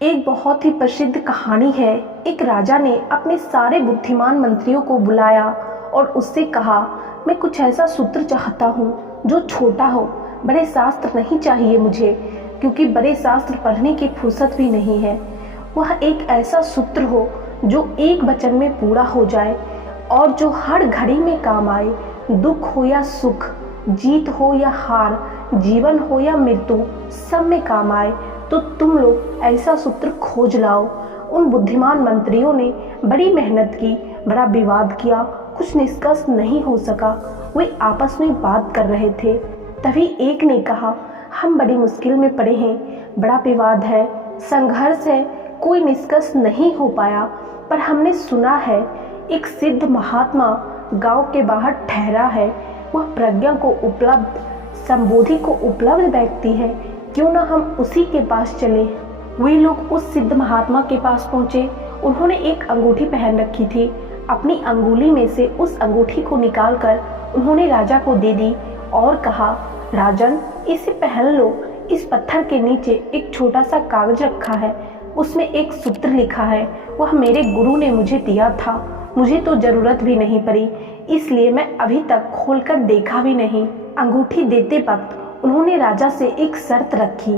एक बहुत ही प्रसिद्ध कहानी है। एक राजा ने अपने सारे बुद्धिमान मंत्रियों को बुलाया और उससे कहा, मैं कुछ ऐसा सूत्र चाहता हूँ जो छोटा हो। बड़े शास्त्र नहीं चाहिए मुझे, क्योंकि बड़े शास्त्र पढ़ने की फुर्सत भी नहीं है। वह एक ऐसा सूत्र हो जो एक वचन में पूरा हो जाए और जो हर घड़ी में काम आए। दुख हो या सुख, जीत हो या हार, जीवन हो या मृत्यु, सब में काम आए। तो तुम लोग ऐसा सूत्र खोज लाओ। उन बुद्धिमान मंत्रियों ने बड़ी मेहनत की, बड़ा विवाद किया, कुछ निष्कर्ष नहीं हो सका। वे आपस में बात कर रहे थे। तभी एक ने कहा, हम बड़ी मुश्किल में पड़े हैं, बड़ा विवाद है, संघर्ष है, कोई निष्कर्ष नहीं हो पाया। पर हमने सुना है एक सिद्ध महात्मा गांव के बाहर ठहरा है। वह प्रज्ञा को उपलब्ध, संबोधि को उपलब्ध व्यक्ति है। क्यों ना हम उसी के पास चले। वे लोग उस सिद्ध महात्मा के पास पहुंचे। उन्होंने एक अंगूठी पहन रखी थी। अपनी अंगुली में से उस अंगूठी को निकालकर उन्होंने राजा को दे दी और कहा, राजन, इसे पहन लो। इस पत्थर के नीचे एक छोटा सा कागज रखा है, उसमें एक सूत्र लिखा है। वह मेरे गुरु ने मुझे दिया था। मुझे तो जरूरत भी नहीं पड़ी, इसलिए मैं अभी तक खोलकर देखा भी नहीं। अंगूठी देते वक्त उन्होंने राजा से एक शर्त रखी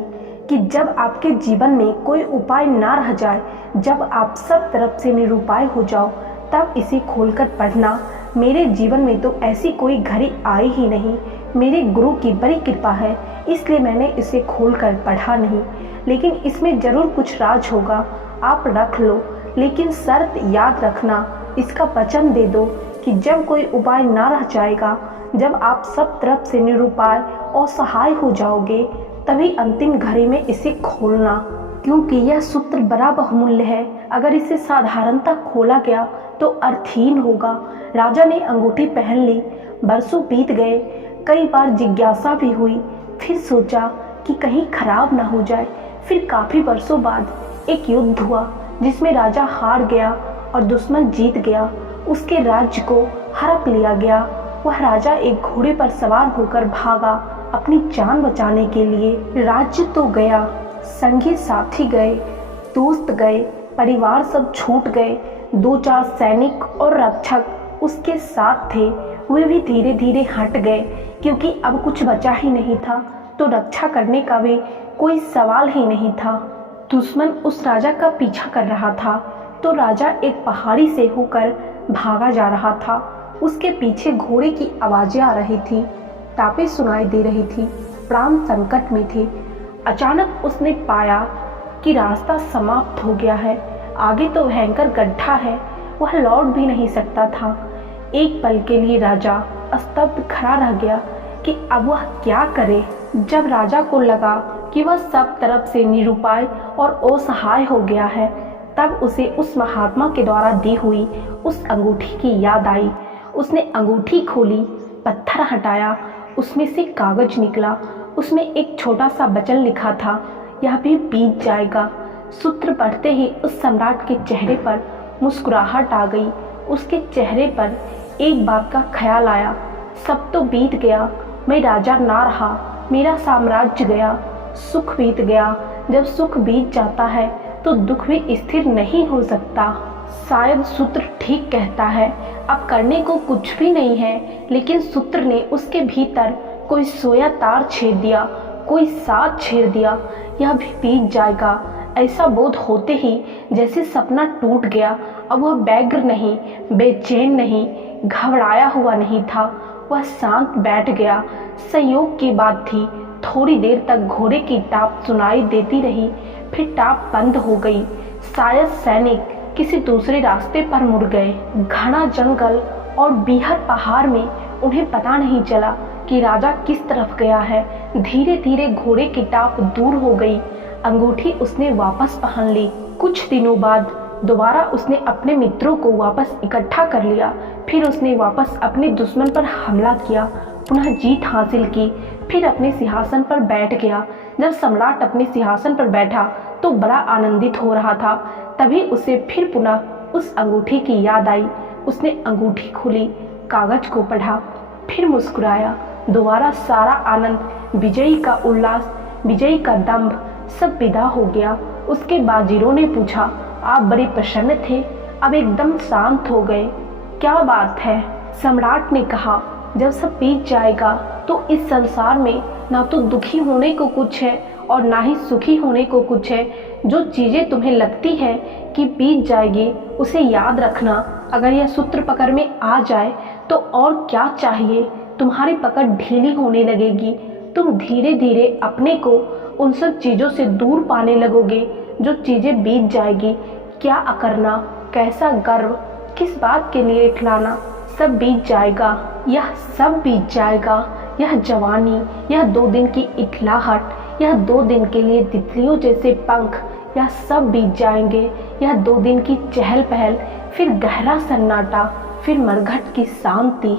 कि जब आपके जीवन में कोई उपाय ना रह जाए, जब आप सब तरफ से निरुपाय हो जाओ, तब इसे खोलकर पढ़ना। मेरे जीवन में तो ऐसी कोई घड़ी आई ही नहीं। मेरे गुरु की बड़ी कृपा है, इसलिए मैंने इसे खोलकर पढ़ा नहीं। लेकिन इसमें जरूर कुछ राज होगा, आप रख लो। लेकिन शर्त याद रखना, इसका वचन दे दो कि जब कोई उपाय ना रह जाएगा, जब आप सब तरफ से निरुपाय और सहाय हो जाओगे, तभी अंतिम घड़ी में इसे खोलना, क्योंकि यह सूत्र बड़ा बहुमूल्य है। अगर इसे साधारणतः खोला गया तो अर्थहीन होगा। राजा ने अंगूठी पहन ली। बरसों बीत गए, कई बार जिज्ञासा भी हुई। फिर सोचा कि कहीं खराब ना हो जाए। फिर काफी वर्षों बाद एक युद्ध हुआ जिसमें राजा हार गया और दुश्मन जीत गया। उसके राज्य को हड़प लिया गया। वह राजा एक घोड़े पर सवार होकर भागा अपनी जान बचाने के लिए। राज्य तो गया, संगी साथी गए, दोस्त गए, परिवार सब छूट गए। 2-4 सैनिक और रक्षक उसके साथ थे, वे भी धीरे धीरे हट गए, क्योंकि अब कुछ बचा ही नहीं था। तो रक्षा करने का भी कोई सवाल ही नहीं था। दुश्मन उस राजा का पीछा कर रहा था। तो राजा एक पहाड़ी से होकर भागा जा रहा था। उसके पीछे घोड़े की आवाजें आ रही थी, टापें सुनाई दे रही थी, प्राण संकट में थे। अचानक उसने पाया कि रास्ता समाप्त हो गया है। आगे तो भयंकर गड्ढा है, वह लौट भी नहीं सकता था। एक पल के लिए राजा स्तब्ध खड़ा रह गया कि अब वह क्या करे। जब राजा को लगा कि वह सब तरफ से निरुपाय और असहाय हो गया है, तब उसे उस महात्मा के द्वारा दी हुई उस अंगूठी की याद आई। उसने अंगूठी खोली, पत्थर हटाया, उसमें से कागज निकला। उसमें एक छोटा सा वचन लिखा था, यह भी बीत जाएगा। सूत्र पढ़ते ही उस सम्राट के चेहरे पर मुस्कुराहट आ गई। उसके चेहरे पर एक बात का ख्याल आया, सब तो बीत गया, मैं राजा ना रहा, मेरा साम्राज्य गया, सुख बीत गया। जब सुख बीत जाता है तो दुख भी स्थिर नहीं हो सकता। शायद सूत्र ठीक कहता है, अब करने को कुछ भी नहीं है। लेकिन सूत्र ने उसके भीतर कोई सोया तार छेद दिया, कोई साथ छेड़ दिया। यह भी बीत जाएगा। ऐसा बोध होते ही जैसे सपना टूट गया। अब वह व्यग्र नहीं, बेचैन नहीं, घबराया हुआ नहीं था। वह शांत बैठ गया। संयोग की बात थी, थोड़ी देर तक घोड़े की टाप सुनाई देती रही, फिर टाप बंद हो गई। शायद सैनिक किसी दूसरे रास्ते पर मुड़ गए। घना जंगल और बीहर पहाड़ में उन्हें पता नहीं चला कि राजा किस तरफ गया है। धीरे धीरे घोड़े की टाप दूर हो गई। अंगूठी उसने वापस पहन ली। कुछ दिनों बाद दोबारा उसने अपने मित्रों को वापस इकट्ठा कर लिया। फिर उसने वापस अपने दुश्मन पर हमला किया, पुनः जीत हासिल की, फिर अपने सिंहासन पर बैठ गया। जब सम्राट अपने सिंहासन पर बैठा तो बड़ा आनंदित हो रहा था। तभी उसे फिर पुनः उस अंगूठी की याद आई। उसने अंगूठी खोली, कागज को पढ़ा, फिर मुस्कुराया। दोबारा सारा आनंद, विजयी का उल्लास, विजयी का दंभ सब विदा हो गया। उसके बाजीरों ने पूछा, आप बड़े प्रसन्न थे, अब एकदम शांत हो गए, क्या बात है? सम्राट ने कहा, जब सब बीत जाएगा तो इस संसार में ना तो दुखी होने को कुछ है और ना ही सुखी होने को कुछ है। जो चीज़ें तुम्हें लगती है कि बीत जाएगी, उसे याद रखना। अगर यह सूत्र पकड़ में आ जाए तो और क्या चाहिए, तुम्हारी पकड़ ढीली होने लगेगी। तुम धीरे धीरे अपने को उन सब चीज़ों से दूर पाने लगोगे जो चीज़ें बीत जाएगी। क्या अकरना, कैसा गर्व, किस बात के लिए इठलाना, सब बीत जाएगा। यह सब बीत जाएगा। यह जवानी, यह 2 दिन की इठलाहट, यह 2 दिन के लिए तितलियों जैसे पंख, यह सब बीत जाएंगे। यह 2 दिन की चहल पहल, फिर गहरा सन्नाटा, फिर मरघट की शांति।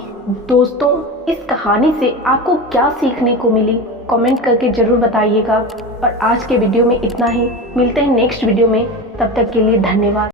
दोस्तों, इस कहानी से आपको क्या सीखने को मिली, कमेंट करके ज़रूर बताइएगा। और आज के वीडियो में इतना ही। मिलते हैं नेक्स्ट वीडियो में, तब तक के लिए धन्यवाद।